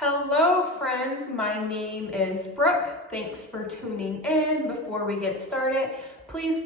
Hello friends, my name is Brooke. Thanks for tuning in. Before we get started, please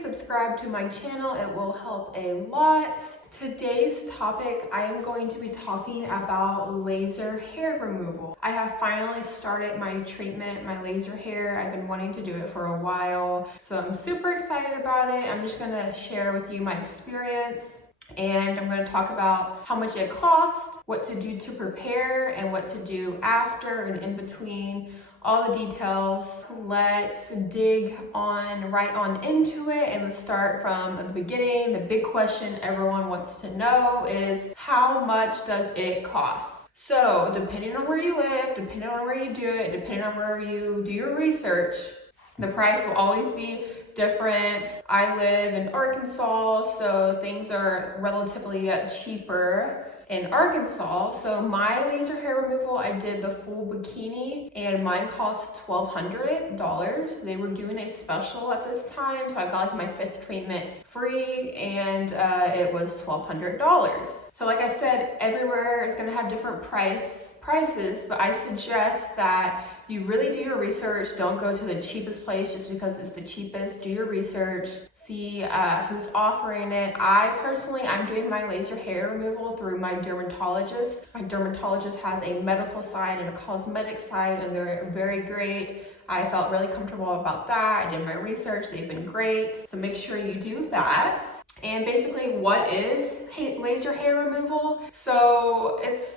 subscribe to my channel. It will help a lot. Today's topic, I am going to be talking about laser hair removal. I have finally started my treatment, my laser hair. I've been wanting to do it for a while, so I'm super excited about it. I'm just gonna share with you my experience. And I'm going to talk about how much it costs, what to do to prepare, and what to do after and in between, all the details. Let's dig right on into it, and let's start from the beginning. The big question everyone wants to know is, how much does it cost? So depending on where you live, depending on where you do it, depending on where you do your research, the price will always be different. I live in Arkansas, so things are relatively cheaper in Arkansas. So my laser hair removal, I did the full bikini and mine cost $1,200. They were doing a special at this time, so I got like my 5th treatment free, and it was $1,200. So like I said, everywhere is gonna have different prices, but I suggest that you really do your research. Don't go to the cheapest place just because it's the cheapest. Do your research, see who's offering it. I'm doing my laser hair removal through my dermatologist. My dermatologist has a medical side and a cosmetic side, and they're very great. I felt really comfortable about that. I did my research, they've been great. So make sure you do that. And basically, what is laser hair removal? So it's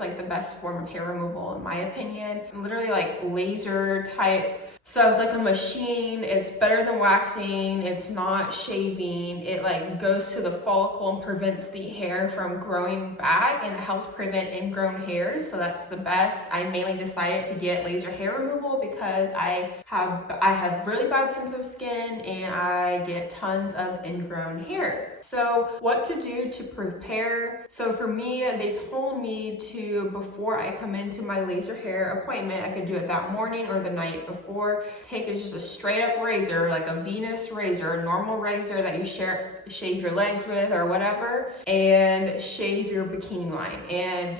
like the best form of hair removal in my opinion. Literally like laser type. So it's like a machine. It's better than waxing. It's not shaving. It like goes to the follicle and prevents the hair from growing back, and it helps prevent ingrown hairs. So that's the best. I mainly decided to get laser hair removal because I have really bad sensitive skin and I get tons of ingrown hairs. So what to do to prepare? So for me, they told me to, before I come into my laser hair appointment, I could do it that morning or the night before. Take is just a straight up razor, like a Venus razor, a normal razor that you shave your legs with or whatever, and shave your bikini line. And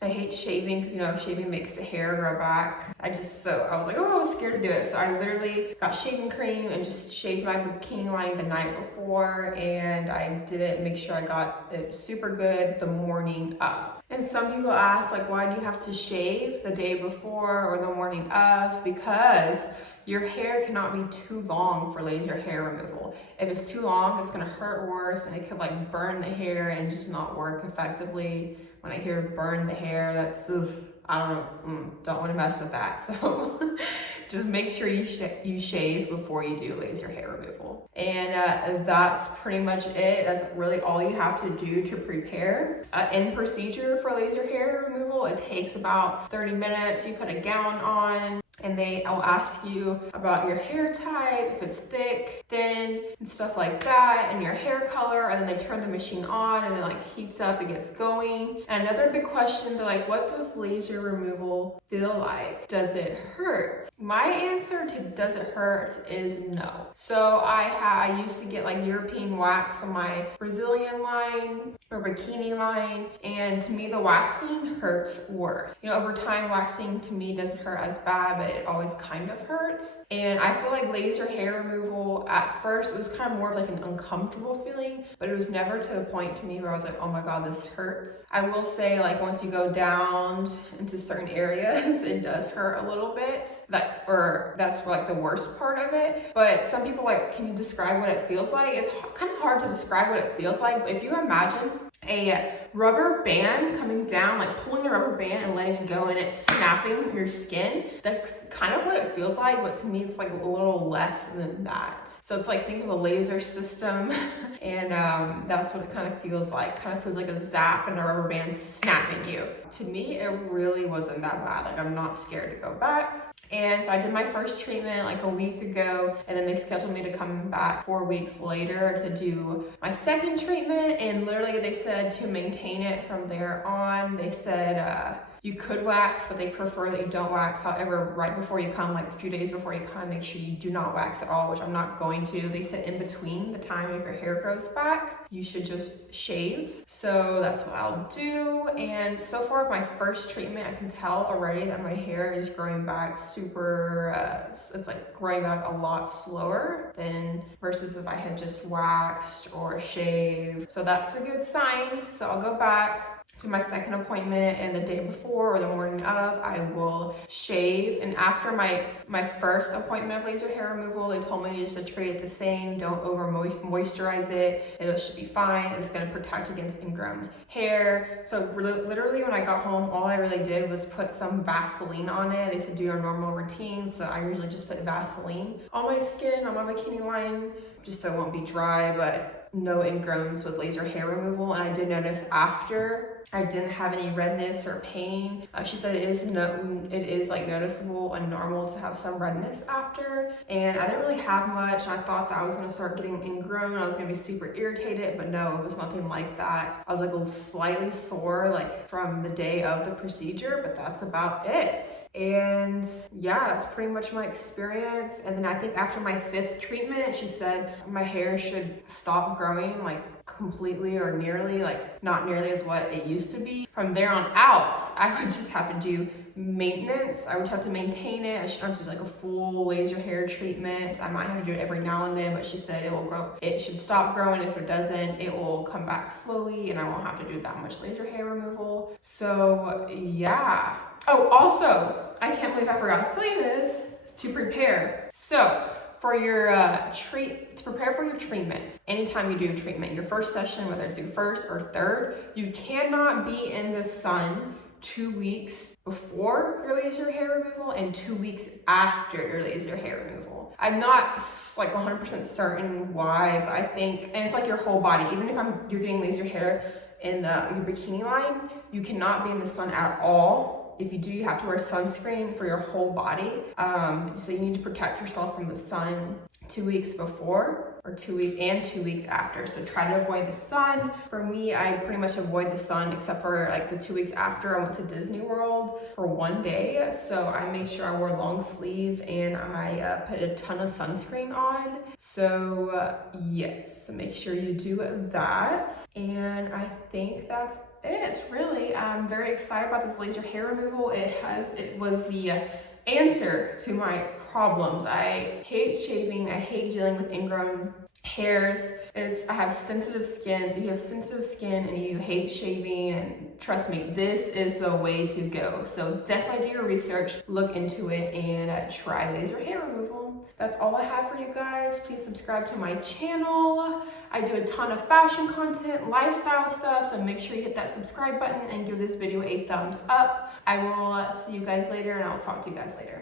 I hate shaving because shaving makes the hair grow back. I was like, I was scared to do it. So I literally got shaving cream and just shaved my bikini line the night before, and I did it, make sure I got it super good the morning of. And some people ask, like, why do you have to shave the day before or the morning of? Because your hair cannot be too long for laser hair removal. If it's too long, it's gonna hurt worse, and it could like burn the hair and just not work effectively. When I hear burn the hair, that's, I don't know, don't wanna mess with that. So just make sure you shave before you do laser hair removal. And that's pretty much it. That's really all you have to do to prepare. In procedure for laser hair removal, it takes about 30 minutes. You put a gown on, and I'll ask you about your hair type, if it's thick, thin, and stuff like that, and your hair color, and then they turn the machine on and it like heats up, it gets going. And another big question, they're like, what does laser removal feel like? Does it hurt? My answer to does it hurt is no. So I used to get like European wax on my Brazilian line or bikini line, and to me the waxing hurts worse. Over time waxing to me doesn't hurt as bad, but it always kind of hurts. And I feel like laser hair removal, at first it was kind of more of like an uncomfortable feeling, but it was never to the point to me where I was like, oh my god, this hurts. I will say, like, once you go down into certain areas, it does hurt a little bit. That's like the worst part of it. But some people like, can you describe what it feels like? It's kind of hard to describe what it feels like, but if you imagine a rubber band coming down, like pulling the rubber band and letting it go, and it's snapping your skin, that's kind of what it feels like, but to me it's like a little less than that. So it's like, think of a laser system and that's what it kind of feels like. Kind of feels like a zap and a rubber band snapping you. To me, it really wasn't that bad. Like, I'm not scared to go back. And so I did my first treatment like a week ago, and then they scheduled me to come back 4 weeks later to do my second treatment. And literally they said to maintain it from there on. They said You could wax, but they prefer that you don't wax. However, right before you come, like a few days before you come, make sure you do not wax at all, which I'm not going to. They said in between the time if your hair grows back, you should just shave. So that's what I'll do. And so far with my first treatment, I can tell already that my hair is growing back super, it's like growing back a lot slower than versus if I had just waxed or shaved. So that's a good sign. So I'll go back to my second appointment, and the day before or the morning of, I will shave. And after my first appointment of laser hair removal, they told me just to treat it the same, don't over moisturize it, it should be fine, it's going to protect against ingrown hair. So literally when I got home, all I really did was put some Vaseline on it. They said do your normal routine, so I usually just put Vaseline on my skin, on my bikini line, just so it won't be dry, but no ingrowns with laser hair removal. And I did notice after I didn't have any redness or pain. She said it is like noticeable and normal to have some redness after, and I didn't really have much. I thought that I was going to start getting ingrown, I was going to be super irritated, but no, it was nothing like that. I was like a little slightly sore like from the day of the procedure, but that's about it. And yeah, that's pretty much my experience. And then I think after my 5th treatment, she said my hair should stop growing like completely or nearly, like not nearly as what it used to be. From there on out, I would just have to do maintenance. I would have to maintain it. I should have to do like a full laser hair treatment. I might have to do it every now and then, but she said it will grow. It should stop growing. If it doesn't, it will come back slowly and I won't have to do that much laser hair removal. So yeah. Oh, also, I can't believe I forgot to tell you this, to prepare. So for your to prepare for your treatment, anytime you do a treatment, your first session, whether it's your first or third, you cannot be in the sun 2 weeks before your laser hair removal and 2 weeks after your laser hair removal. I'm not like 100% certain why, but I think, and it's like your whole body, even if you're getting laser hair in your bikini line, you cannot be in the sun at all. If you do, you have to wear sunscreen for your whole body. So you need to protect yourself from the sun 2 weeks before or 2 weeks after. So try to avoid the sun. For me, I pretty much avoid the sun except for like the 2 weeks after. I went to Disney World for 1 day. So I made sure I wore a long sleeve and I put a ton of sunscreen on. So yes, so make sure you do that. And I think that's it, really. I'm very excited about this laser hair removal. It was the answer to my problems. I hate shaving. I hate dealing with ingrown hairs. I have sensitive skin. So if you have sensitive skin and you hate shaving, and trust me, this is the way to go. So definitely do your research, look into it, and try laser hair removal. That's all I have for you guys. Please subscribe to my channel. I do a ton of fashion content, lifestyle stuff, so make sure you hit that subscribe button and give this video a thumbs up. I will see you guys later, and I'll talk to you guys later.